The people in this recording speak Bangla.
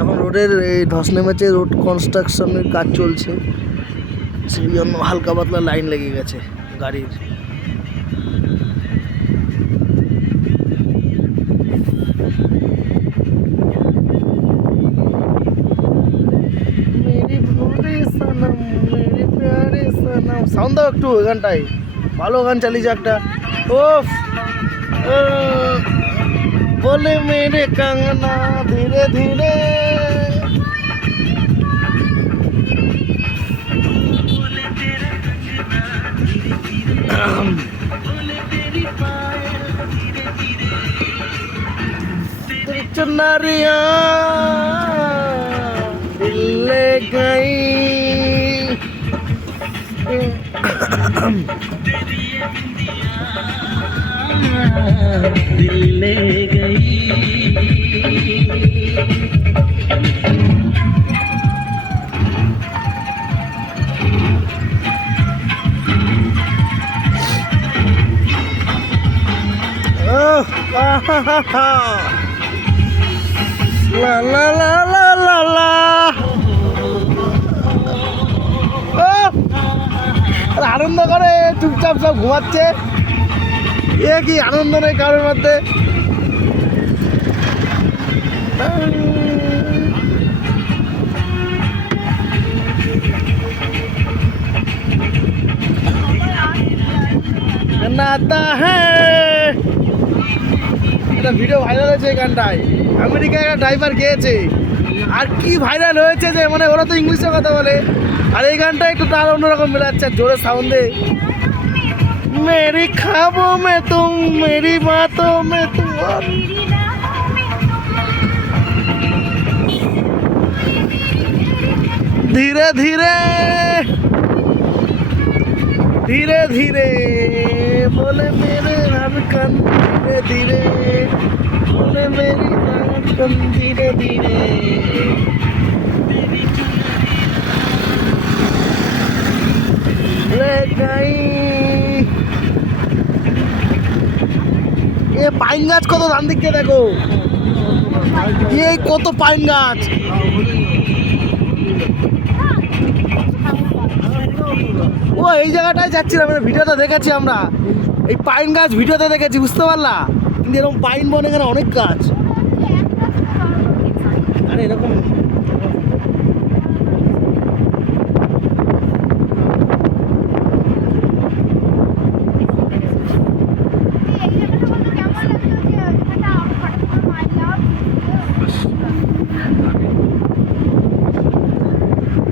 এখন রোডের এই ধস নেমেছে, রোড কনস্ট্রাকশনের কাজ চলছে, সেই জন্য হালকা পাতলা লাইন লেগে গেছে গাড়ির। সাউন্ড দাও একটু এখানটায়, ভালো গান চালিয়েছে একটা। ও বলে মেরে কাঙ্গনা ধীরে ধীরে, चुनरिया दिल ले गई, दिल ले गई। লা লা লা লা লা লা, আনন্দ করে চুপচাপ সব ঘুমাচ্ছে, এ কি আনন্দ নেই কারোর মধ্যে। নাতা হ্যাঁ, একটা ভিডিও ভাইরাল হয়েছে এই গানটায়, আমেরিকায় একটা ড্রাইভার গিয়েছে, আর কি ভাইরাল হয়েছে যে মানে ওরা তো ইংলিশে কথা বলে, আর এই গানটা একটু তার অন্যরকম মেলাচ্ছে জোরে সাউন্ডে। মেরি খাবো মে তুম মেরি বাতো মে তুম, ধীরে ধীরে ধীরে ধীরে बोले मेरे धड़कन धीरे धीरे, बोले मेरी धड़कन धीरे धीरे, ले गई। ये पाइन गाछ कत धान दिख के देखो, ये कत पाइन गाछ, ও এই জায়গাটায় যাচ্ছিলাম, ভিডিওতে দেখেছি আমরা, এই পাইন গাছ ভিডিওতে দেখেছি, বুঝতে পারলা, কিন্তু এরকম পাইন বন এখানে অনেক গাছ, আরে এরকম